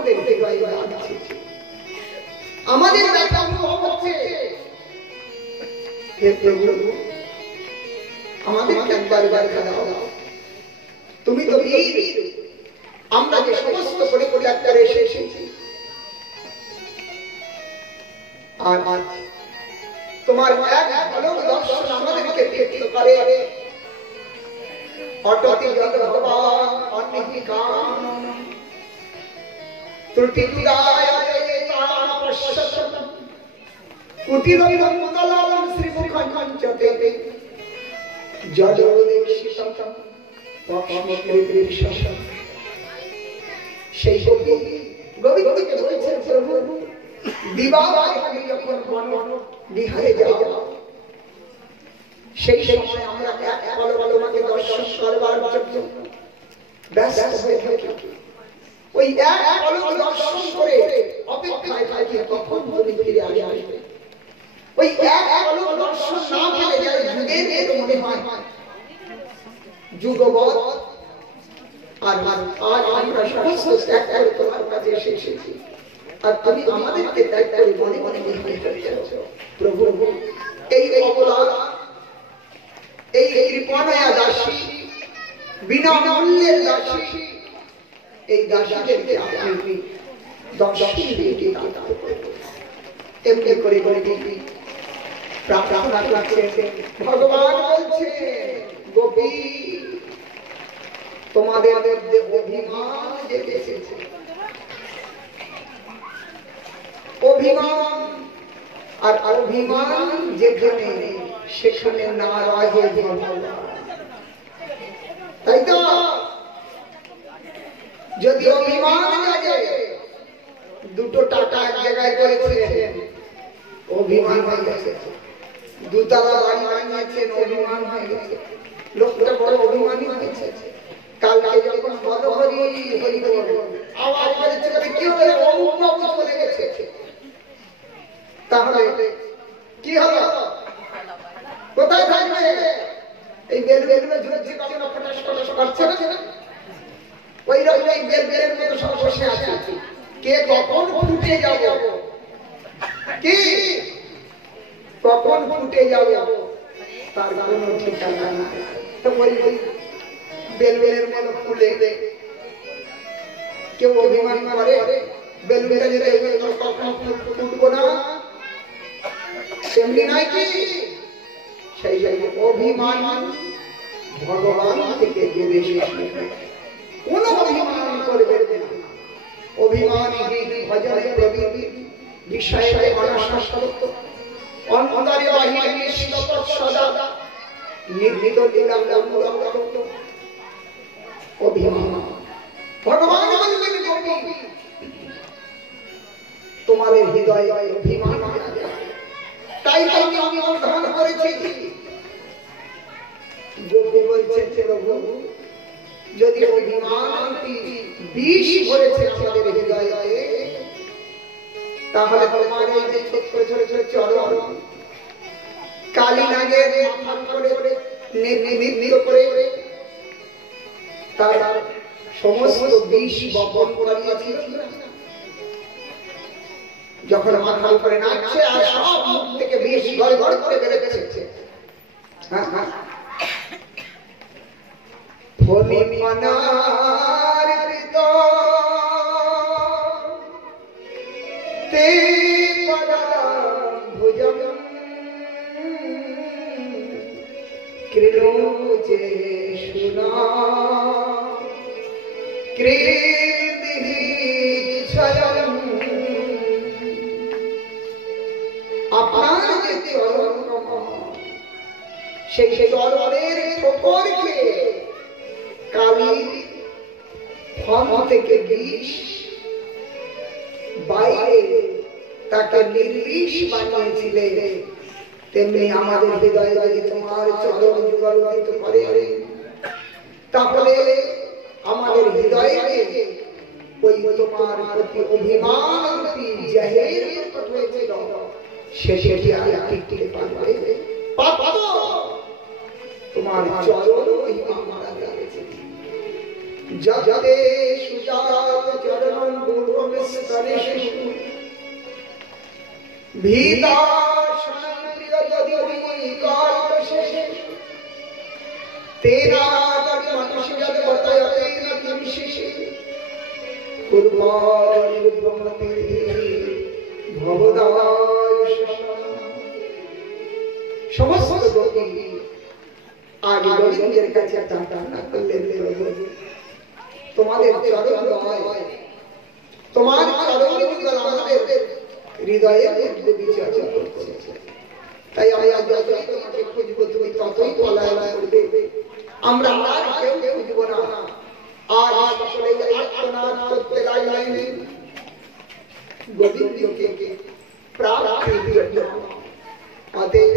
আমাদের হৃদয়ে লাগছে, আমাদের ব্যথা অনুভব হচ্ছে। হে প্রভু, আমাদেরকে একবার দেখা দাও। তুমি তো বীর, আমরা যে সমস্ত পরিত্যাগ করে এসেছি, আর তোমার এক ঝলক দর্শন আমাদেরকে তৃপ্ত করে। অটতি যত ভগবান অন্নিকাম ত্রুটি বিদায়তে তাম পশ্যত কুটিরং মুদলাম শ্রীমুখঞ্চতে জজোদেক্ষিতম পক্ষমকৃতির্ষম। সেই গোবিন্দকে বলছেন, প্রভু দিবাবায় তুমি যখন বন বিহারে যাও, সেই সময় আমরা এক তোমাকে দর্শন করবার জন্য ব্যস্ত হয়ে থাকি। ওই এক পলক দর্শন করে অপেক্ষায় থাকি কখন তুমি ফিরে আসবে। ওই এক পলক দর্শন না পেলে যেন যুগের মনে হয় যুগবৎ। আর আজ আমরা সমস্ত ত্যাগ করে তোমার কাছে এসেছি, আর তুমি আমাদেরকে ত্যাগ করে মনে মনে বিহারে চলে যাচ্ছ। প্রভু, এই অবলা, এই কৃপণয়া দাসী, বিনা মূল্যের দাসী, এই দাসীদেরকে আপনি দর্শন দিয়ে এমনি করে করে দিবি প্রার্থনা করছে। ভগবান বলছে, গোপী তোমাদের অভিমান জেগেছে, অভিমান, আর অভিমান যেখানে সেখানে না রহে ভগবান। তাই তো যদি অভিমান জাগে, দুটো টাকা এক জায়গায় করেছিলেন, অভিমান হয়ে গেছে। দুতলা বাড়ি বানিয়েছেন, অভিমান হয়ে গেছে। লোকটা বড় অভিমানী হয়েছে। কালকে যখন বড় হরি হরি আওয়াজ করেছে, কি হলো, অমুক বাবু চলে গেছে। তাহলে কি হলো, কোথায় থাকবে? এই বেলুনে ঝুলছে, কখনো ফটাস ফটাস করছে না? ওই রকম এই বেলের মতো সব বসে আছে। কে কখন ফুটে যাব, কি কখন ফুটে যাব তার কোনো ঠিকানা নাই। ওই বেলের মতো ফুলে কেউ অভিমান করে, বেলুনটা যেতে কখনো ফুটবো না, তেমনি নাই কি? সেই অভিমান ভগবান থেকে দূরে শেষে কোন অভিমান করবে না। অভিমান ভজনে প্রবৃত্তি বিষয়ে অনাসক্ত অন্তরে বাহিরে নিষ্ঠত সদা নির্মিত দিলাম অভিমান। ভগবান বললেন, গোপী তোমাদের হৃদয়ে অভিমান, তাই আমি অনুধান করেছি। গোপী বলছেন, প্রভু যদি অভিমান বিষ ভরেছে আমাদের হৃদয়ে, তাহলে তোমার এই যে ছোট ছোট ছোট চরণ কালী নাগের মাথা করে নির্মিত করে তার সমস্ত বিষ বপন করিয়েছিল। যখন মাথা করে নাচছে আর সব মুখ থেকে বিষ গড় গড় করে বেরোচ্ছে। ফণি মানার তে ভুজম কৃণোজে শুনা কৃদিছয়ম। আপনার যে চরণ, সেই চরণের ঠোকরকে কালী ফল থেকে বিষ বাইরে তাকে নির্বিষ বানিয়েছিলে, তেমনি আমাদের হৃদয়ে যদি তোমার চরণ যুগল করে, তাহলে আমাদের হৃদয়ে ওই তোমার প্রতি অভিমান জাহের হয়েছিল, সেটি আর টিকতে পারবে? তোমার চরণ মারা গেছে। যাতে সুজাত চরণ গুরুমে ভীতা প্রিয় যদি কল্প শেষে তেনা তবে মানুষের যাতে বতায় তেনা তুমি শেষে কুরবান ব্রহ্মতে ভবদায় সমস্ত গোপী আজ গোবিন্দের কাছে প্রার্থনা করলেন তোমাদের চরণ হয় তোমার চরণ যুগল আমাদের হৃদয়ের মধ্যে বিচরণ করছে তাই আমরা যতই তোমাকে খুঁজবো তুমি ততই পলায়ন করবে আমরা আর কেউ খুঁজবো না আর সকলে আত্মনাদ করতে লাগলেন গোবিন্দকে প্রাপ্তির জন্য অতএব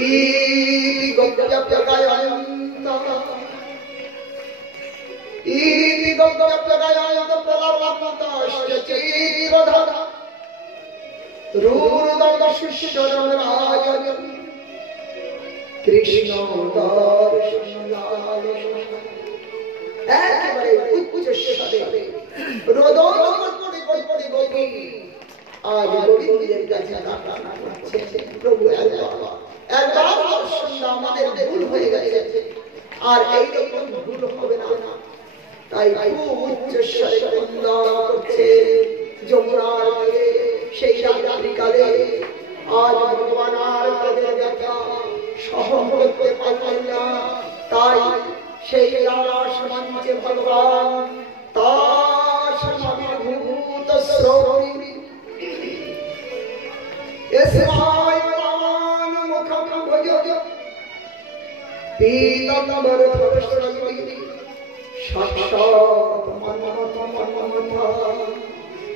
ইতি গজ্জপ্যগায়ন্ত ইতি গজ্জপ্যগায়ন্ত প্রলাপাত্মতাশ্চ চিরধরা রূরদম শিষ্যরাজ কৃষ্ণ দর্শনায় একেবারে উচ্চ স্বরে রোদন করতে করতে গোপী আজ গোবিন্দের কাছে প্রার্থনা করছে প্রভু একবার দর্শন আমাদের ভুল হয়ে গেছে আর এইরকম ভুল হবে না তাই খুব উচ্চ স্বরে বন্দনা করছে যমুনার তীরে সেই রাত্রিকালে আজ ভগবান আর তাদের ব্যথা সহন করতে পারলেন না তাই সেই রাস মঞ্চে ভগবান তার সমাবির্ভূত শ্রৌরি এসমায়মান মুখম ভজ পীতাম্বর ধরশ্রী সাক্ষাৎ মন্মথ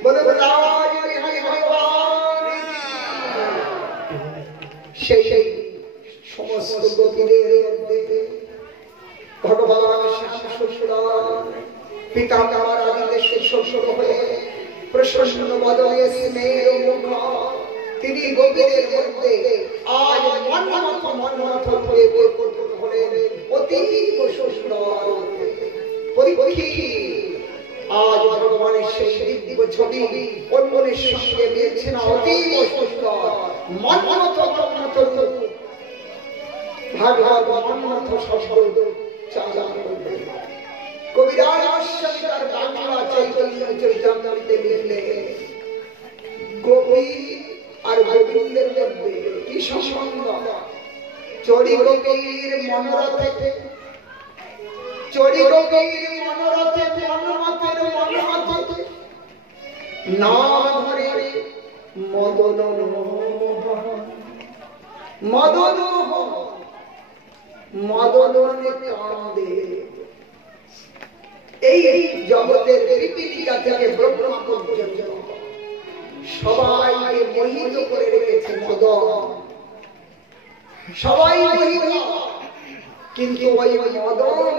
বলে রাজ হরি ভগবান সেই সমস্ত গোপীদের মধ্যে ভগবান শ্যাম শ্বশুরাল পিতাম্বর আদিদেশের শ্বশুর হয়ে প্রসন্ন বদনে স্নেহ মুখ তিনি গোপীদের মধ্যে আজ মন্মথ হয়ে হলেন অতীব শ্বশুরাল পরীক্ষিত আজ ভগবানের সেই দিব্য ছবি অন্যের সঙ্গে মিলছে না অতীব সুন্দর মন্মথ রূপ ভাগবত মন্মথ শব্দ চালা করবে কবিরাজ গোস্বামী তার বাংলা চৈতন্য চরিতামৃতে লিখলেন গোপী আর গোবিন্দের মধ্যে কি সম্বন্ধ চড়ি গোপীর মনোরথে চড়ি গোপীর মনোরথে মনোরথে নাম ধরে মদন মদনে কাঁদে এই জগতের পিপিলিকা থেকে ব্রহ্মা পর্যন্ত সবাইকে মোহিত করে রেখেছে মদন সবাই মোহিত কিন্তু ওই মদন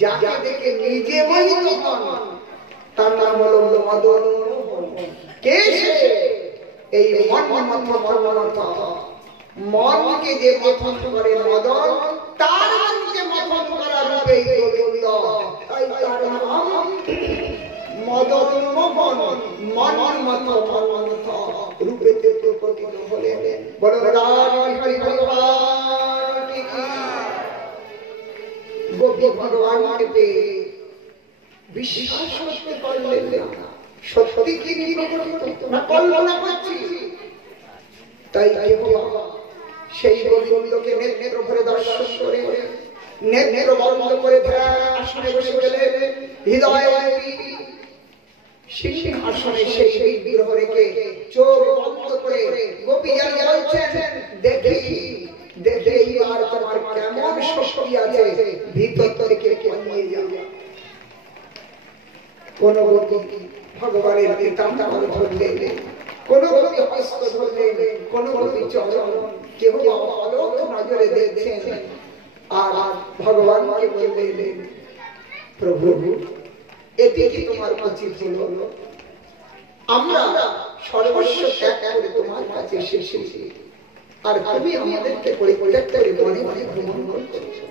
যাকে দেখে নিজে মোহিত হন তার নাম হলো মদন কে সে এই মন্মথ মনকে যে মথন করে মদন তার মনকে মথন করা রূপে গোবিন্দ তাই তার নাম মদন মোহন মন্মথ রূপে প্রকটিত হলেন বলো রাজ হরি ভগবান কি গোপী ভগবানকে পেয়ে বিশ্বাস করতে পারলেন না সত্যি কি না কল্পনা করছি তাই সেই গোবিন্দকে নেত্র ভরে দর্শন করে নেত্র বন্ধ করে আসনে বসে গেলেন হৃদয়ে সিংহাসনে সেই বিগ্রহ রেখে চোখ বন্ধ করে গোপী জানি বলছেন দেখি এইবার তোমার কেমন শক্তি আছে ভিতর থেকে পালিয়ে যাবে কোন গোপী ভগবানের পীতাম্বর ধরলেন কোন গোপী হস্ত ধরলেন কোন গোপী চরণ কেউ অলোক নজরে দেখছেন আর ভগবানকে বললেন প্রভু এটি কি তোমার উচিত হলো আমরা সর্বস্ব ত্যাগ করে তোমার কাছে এসেছি আর তুমি আমাদেরকে পরিত্যাগ করে মনে মনে ভ্রমণ করছো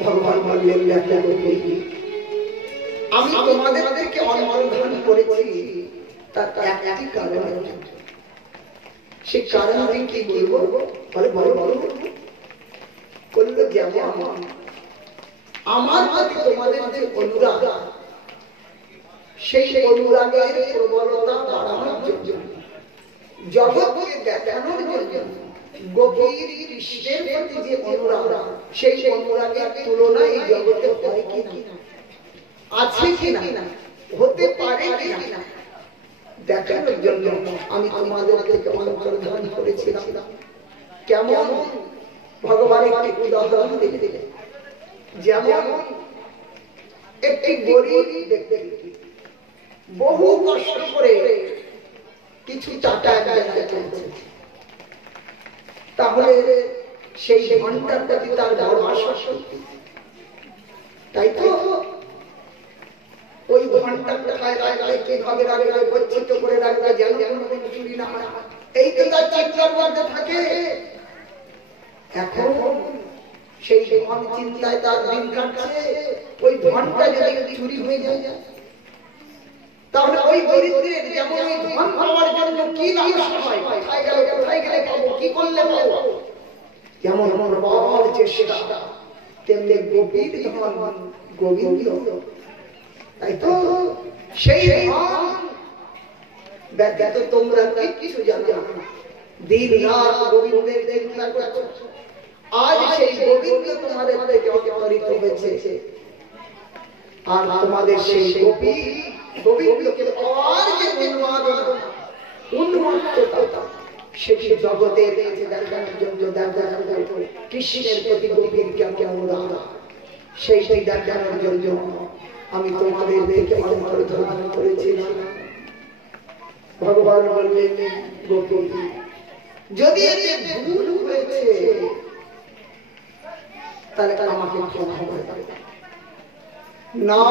ভগবান বললেন আমি তোমাদেরকে অনুসন্ধান করেছি তার একটি কারণ আছে। সেই কারণটি কি বলবো? বলে বলো বলো বললো, যেমন আমার প্রতি তোমাদের যে অনুরাগ, সেই অনুরাগের প্রবলতা বাড়ানোর জন্য, জগৎকে দেখানোর জন্য গভীর কৃষ্ণের প্রতি যে অনুরাগ, সেই অনুরাগের তুলনা এই জগতে হয় কিনা, আছে কিনা, হতে পারে কিনা দেখানোর জন্য আমি তোমাদের থেকে অন্তর্ধান করেছিলাম। কেমন ভগবান একটি উদাহরণ দিলেন। যেমন একটি গরিব ব্যক্তি বহু কষ্ট করে কিছু টাকা করেছে, তাহলে সেই ঘন্টার প্রতি তার বড় আশা, তাই তো ওই ঘন্টা কোথায় রাখবে, কিভাবে রাখবে, গচ্ছিত করে রাখবে যেন কোনোদিন চুরি না হয়, এই তো তার চিন্তার মধ্যে থাকে। এখন সেই ধন চিন্তায় তার দিন কাটছে। ওই ধনটা যদি চুরি হয়ে যায়, তাহলে ওই দরিদ্রের যেমন ওই ধন পাওয়ার জন্য কি লালসা হয়, কোথায় গেলে পাবো, কি করলে পাবো, যেমন প্রবল চেষ্টা, তেমনি গভীর ধন গোবিন্দ। তাই তো সেই ধন ব্যতীত তোমরা কিছু জানো না, দিন রাত গোবিন্দের চিন্তা করছো। আজ সেই গোবিন্দ তোমাদের থেকে অবতরিত হয়েছে, আর তোমাদের সেই গোবিন্দকে পাওয়ার যে উন্মত্ততা, সেটি জগতের কাছে দেখানোর জন্য কৃষ্ণের প্রতি গভীর কেমন সেইটাই দেখানোর জন্য আমি তোমাদের থেকে অন্তর্ধান করেছিলাম। ভগবান বললেন, গোপী যদি এতে ভুল হয়েছে তাহলে আমাকে ক্ষমা করে দাও। না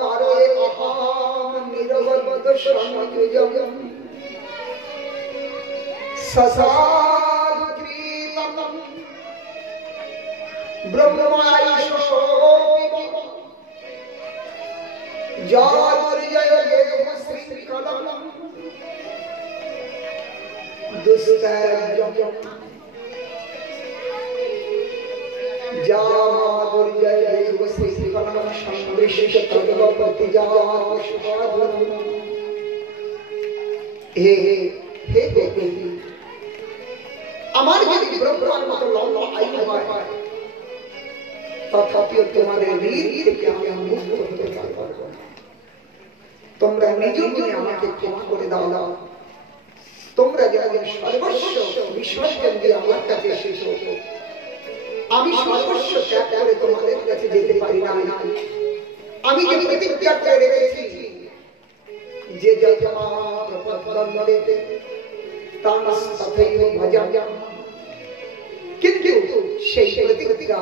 পারে অহম নিরবদ সংযম সসাধৃতম ব্রহ্মায়শোপি জয় শ্রীকলম দুস্তর্যম আমার যদি ব্রহ্মার মতো লম্বা আয়ু হয়, তথাপিও তোমাদের ঋণ থেকে আমি মুক্ত হতে পারবো না। তোমরা নিজে আমাকে ক্ষমা করে দাও। তোমরা যেমন সর্বস্ব বিসর্জন দিয়ে আমার কাছে এসেছো, আমি সর্বস্ব ত্যাগ করে তোমাদের কাছে যেতে পারি না। আমি যে প্রতিজ্ঞা করে রেখেছি যে কিন্তু সেই প্রতিজ্ঞা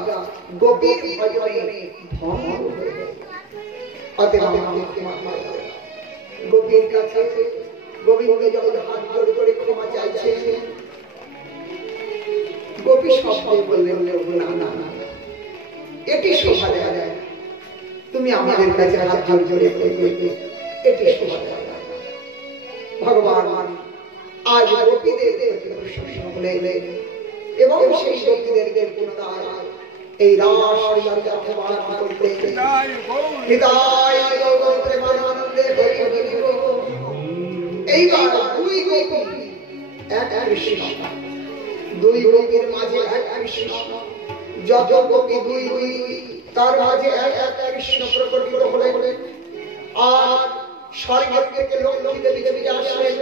গভীর ভজনে ভঙ্গ হয়ে গভীর কাছে গোবিন্দ যখন হাত জোড় করে ক্ষমা চাইছে, গোপী শব্দে বললেন, না না না, এটি শোভা দেওয়া যায়, তুমি আমাদের কাছে হাত জোড় জোড়ে এটি শোভা দেওয়া যায়। ভগবান আজ গোপীদের প্রশংসা করলেন এবং সেই গোপীদেরকে পুনরায় এই রাস লীলাকে আহ্বান করলেন। হৃদয় গৌর প্রেমানন্দে হরি হরি বল। এইবার দুই গোপী এক কৃষ্ণ, দুই গোপীর মাঝে এক কৃষ্ণ, যত গোপী দুই দুই তার মাঝে এক এক কৃষ্ণ প্রকটিত হলেন। আর স্বর্গের থেকে লক্ষ্মী দেবী দেবী আসলেন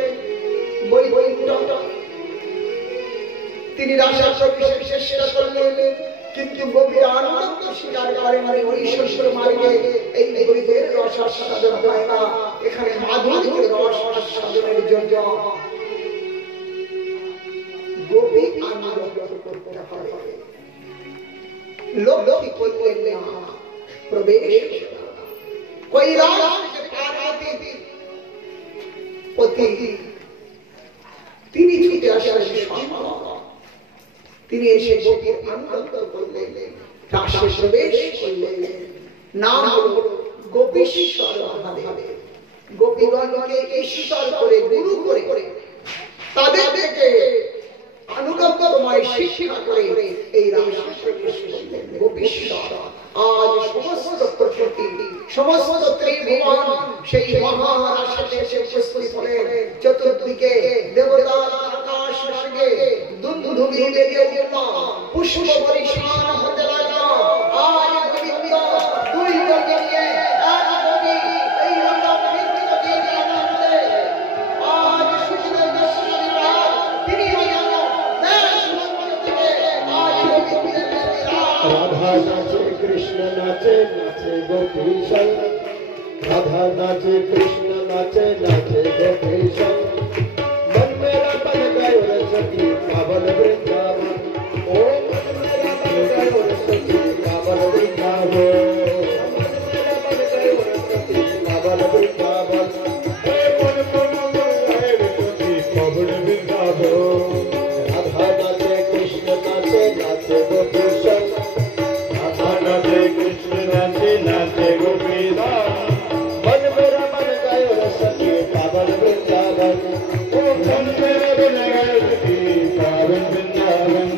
বৈকুণ্ঠ। তিনি রাসা বিশেষ চেষ্টা করলেন, কিন্তু গোপীরা আনন্দ স্বীকার করেন ঐশ্বর্য মার্গে এই গরিবের রস আস্বাদন হয় না। এখানে মাধুর্য রস আস্বাদনের জন্য গোপী আনন্দ করতে হয়। লক্ষ্মী করলেন না প্রবেশ। কৈলাস পার্বতী পতি তিনি ছুটে আসলেন সম্ভব। তিনি এসে গোপীর আনন্দ করলেন, রাসে প্রবেশ করলেন। নাম হল গোপীশ্বর মহাদেব। গোপীগণকে ঈশ্বর করে গুরু করে তাদের থেকে অনুগম্যময় শিক্ষা করে এই রামকৃষ্ণ গোপীশ্বর আজ সমস্ত প্রকৃতি সমস্ত ত্রিভুবন সেই মহারাশিতে উপস্থিত হলেন। চতুর্দিকে দেবতা আকাশ মার্গে দুন্দুভূমি বেরিয়ে উঠল, পুষ্প পরিশান হতে লাগল। আজ গোবিন্দ দুই কবি নিয়ে এক কবি এই রকম নিত্যদিন আনন্দে আজ সুখদেব দর্শনীরা তিনি যেন দেশ মন্দির থেকে আজ গোবিন্দের রাধা নাচে কৃষ্ণ নাচে নাচে গোপীশ্বর, রাধা नाचे कृष्ण नाचे नाचे गोपीश्वर, मन मेरा बन गयो रे सखी पावन वृंदावन, ओ मन मेरा बन गयो रे सखी पावन वृंदावन, मन मेरा बन गयो रे सखी पावन वृंदावन, हे मन मन गयो रे सखी पावन वृंदावन। राधा नाचे कृष्ण नाचे नाचे गोपीश्वर, राधा नाचे कृष्ण नाचे नाचे गोपीश्वर, मन मेरा बन गयो रे सखी पावन वृंदावन, ओ मन मेरा बन गयो सखी पावन वृंदावन।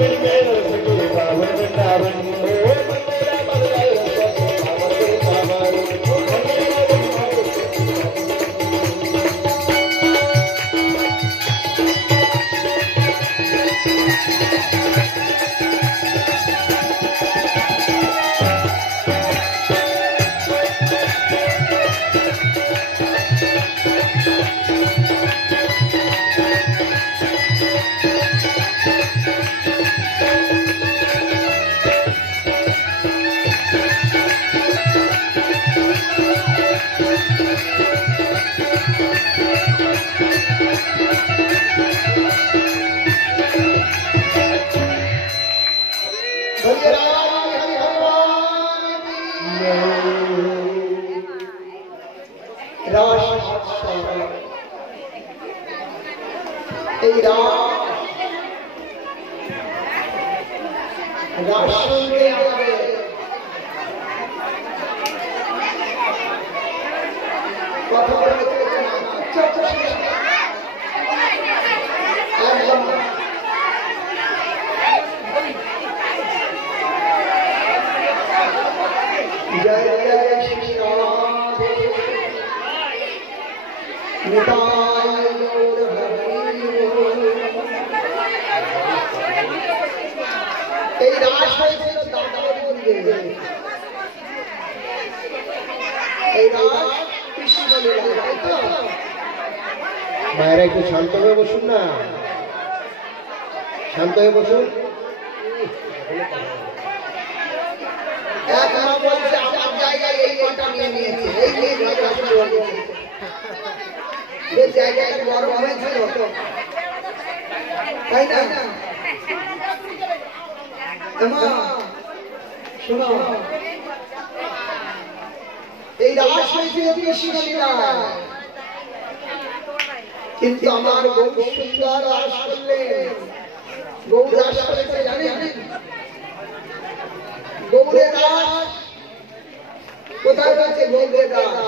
मिल गए रस के पावन वृंदावन ओ मन मेरा बन गए रस के पावन वृंदावन ओ मन मेरा बन गए মায়েরা একটু শান্ত হয়ে বসুন না, শান্ত হয়ে বসুন। জায়গায় বড় হয়েছিল তাই না? শোনো, এই রাস হয়েছিল কৃষ্ণলীলায়, কিন্তু আমার গৌর সুন্দর রাস করলেন। গৌর রাস করেছে জানেন? গৌরের রাস কোথায় রয়েছে? গৌরের রাস,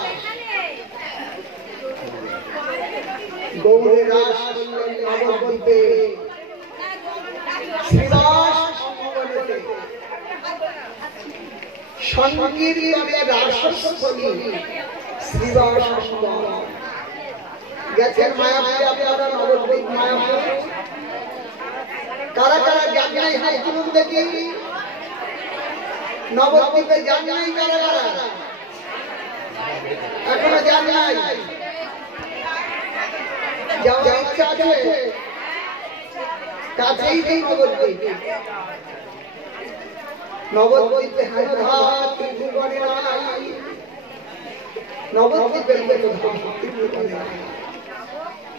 গৌরের রাস করলেন নবদ্বীপে শ্রীবাস অঙ্গনেতে। সংকীর্তনের রাসস্থলী শ্রীবাস অঙ্গন। গেছেন মায়াপুরে আপনারা? নবদ্বীপ মায়াপুর কারা কারা যান নাই? হাত তুলুন দেখি। নবদ্বীপে যান নাই কারা কারা? এখনো যান নাই? যাওয়ার ইচ্ছা আছে? কাছেই নেই নবদ্বীপ। নবদ্বীপে হাজার ত্রিভুবনে নাই, নবদ্বীপের মতো ধাম ত্রিভুবনে নাই।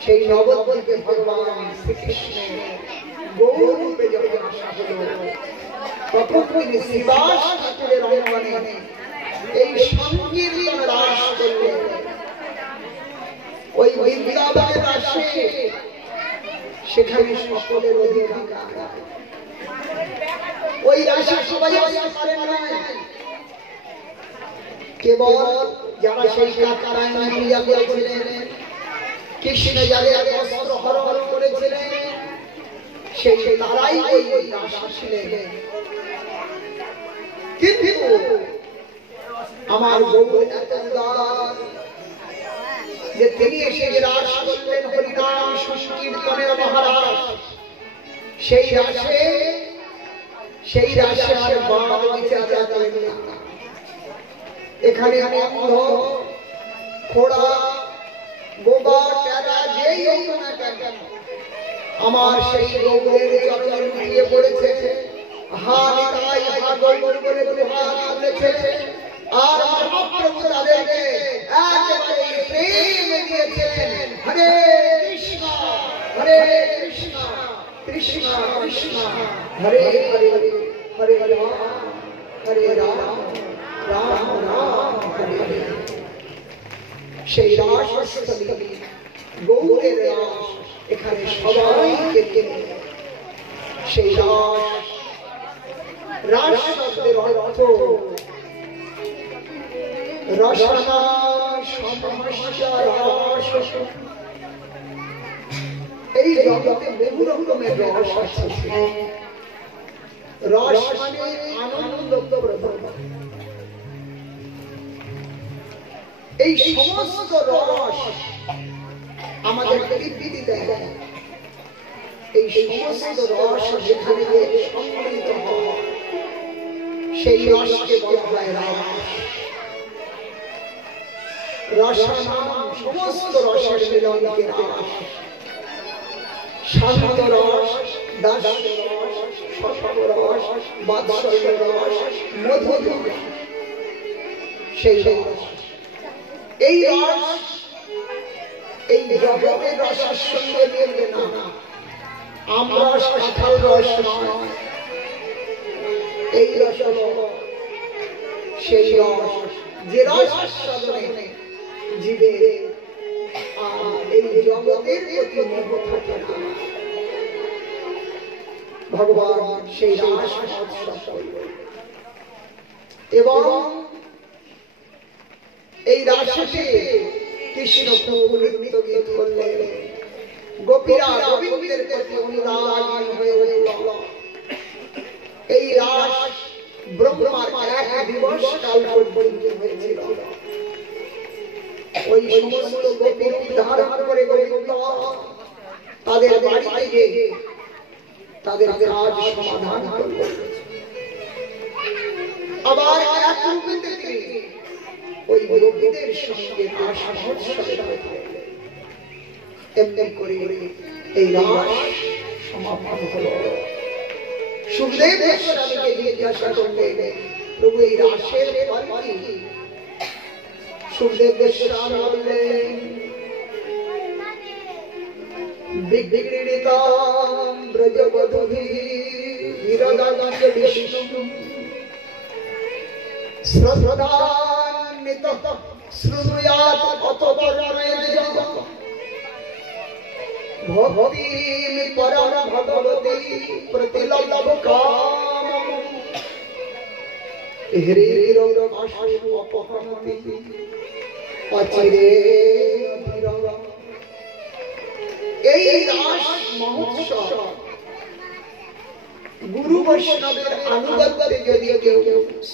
সেই নবদ্বীপে ভগবান শ্রীকৃষ্ণের গৌর রূপে যখন আসা হলো, তখন তিনি শ্রীবাস ঠাকুরের অঙ্গনে এই সংকীর্তন রাস করলেন। ওই বৃন্দাবনের রাসে সেখানে সকলের অধিকার। ওই রাসে সবাই আসতে পারেন না, কেবল যারা সেই কাকারায় পূজা করেছিলেন, কৃষ্ণ যাদের বস্ত্র হরণ করেছিলেন, সেই তারাই ওই রাস ছিলেন। কিন্তু আমার গৌর এত উদার যে তিনি এসে রাস করলেন হরিনাম সংকীর্তনের মহারাস। সেই রাসে আর বাদ বিচার করেন না। এখানে অন্ধ, খোড়া, বোবা, টেরা যেই হোক না কেন, আমার সেই গৌরের চরণ দিয়ে পড়েছে, হা নিতাই হা গৌর বলে দুহাত তুলেছে। আর মহাপ্রভু তাদেরকে একেবারে প্রেম দিয়েছেন। হরে কৃষ্ণ হরে কৃষ্ণ কৃষ্ণ কৃষ্ণ হরে হরে, হরে রাম হরে রাম রাম রাম হরে হরে। সেই রাসস্থলী গৌরের রাস এখানে সবাইকে কেনে। সেই রাস শব্দের অর্থ রসনা সমস্যা রস। এই জগতে বহু রকমের রস আছে, রস মানে আনন্দ প্রদান। এই সমস্ত রস আমাদের তৃপ্তি দেয়। এই সমস্ত রস যেখানে সম্মিলিত হয় সেই রসকে বলা হয় রাস। রসানাম সমস্ত রসের মিলনকে রাস। শান্ত রস, দাস রস, শশব রস, বাৎসল্য রস, মধুর রস, সেই রস। এই রস এই জগতের রসের সঙ্গে মিলবে না। আমরস, কাঁঠাল রস নয়, এই রস সেই রস যে রস আস্বাদনে জীবের এই জগতের প্রতি মোহ থাকে না। ভগবান সেই রাস মহোৎসব এবং এই রাসে কৃষ্ণ খুব নৃত্য গীত করলেন। গোপীরা গোবিন্দের প্রতি অনুরাগী হয়ে উঠল। এই রাস ব্রহ্মার এক দিবস কাল পর্যন্ত হয়েছিল। ওই সমস্ত গোপী ধারণ করে গোবিন্দ তাদের বাড়িতে গিয়ে তাদের কাজ সমাধান করলেন। আবার এক রূপে তিনি ওই গোপীদের সঙ্গে রাস মহোৎসবে থাকলেন। এমনি করে এই রাস সমাপন হল। সুখদেব গোস্বামীকে জিজ্ঞাসা করলেন, প্রভু এই রাসের ফল কি? সুখদেব গোস্বামী বললেন, বিঘ্নিতাম ব্রজবধূভিঃ বিরদাঙ্গ বিষ্ণু শ্রদ্ধান্বিতঃ শ্রুণুয়াৎ অতবর্ণের্যঃ ভক্তিম পরম ভগবতী প্রতিলব্ধ কামম হৃদিরঙ্গ আশু অপহরতি অচিরে ধীরং। এই রাস মহোৎসব গুরু বৈষ্ণবের আনুগত্যে যদি কেউ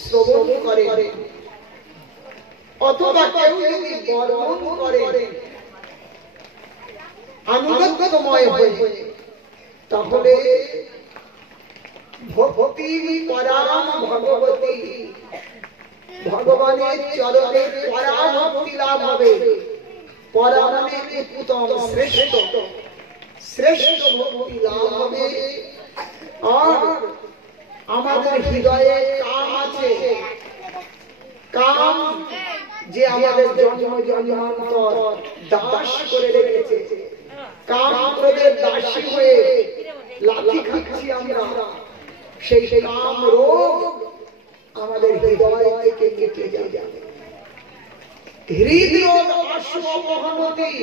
শ্রবণ করে অথবা কেউ যদি বর্ণন করে আনুগত্যময় হয়ে, তাহলে ভক্তি পরাম ভগবতী ভগবানের চরণে পরাম ভক্তি লাভ হবে। পরামে উত্তম শ্রেষ্ঠ শ্রেষ্ঠ ভক্তি লাভ হবে। আর আমাদের হৃদয়ে কাম আছে, কাম যে আমাদের জন্ম জন্মান্তর দাস করে রেখেছে, কাম ক্রোধের দাসী হয়ে লাথি খাচ্ছি আমরা, সেই কাম রোগ আমাদের হৃদয় থেকে কেটে যাবে। হৃদরোগ আশু অপহরতি,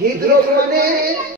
হৃদরোগ মানে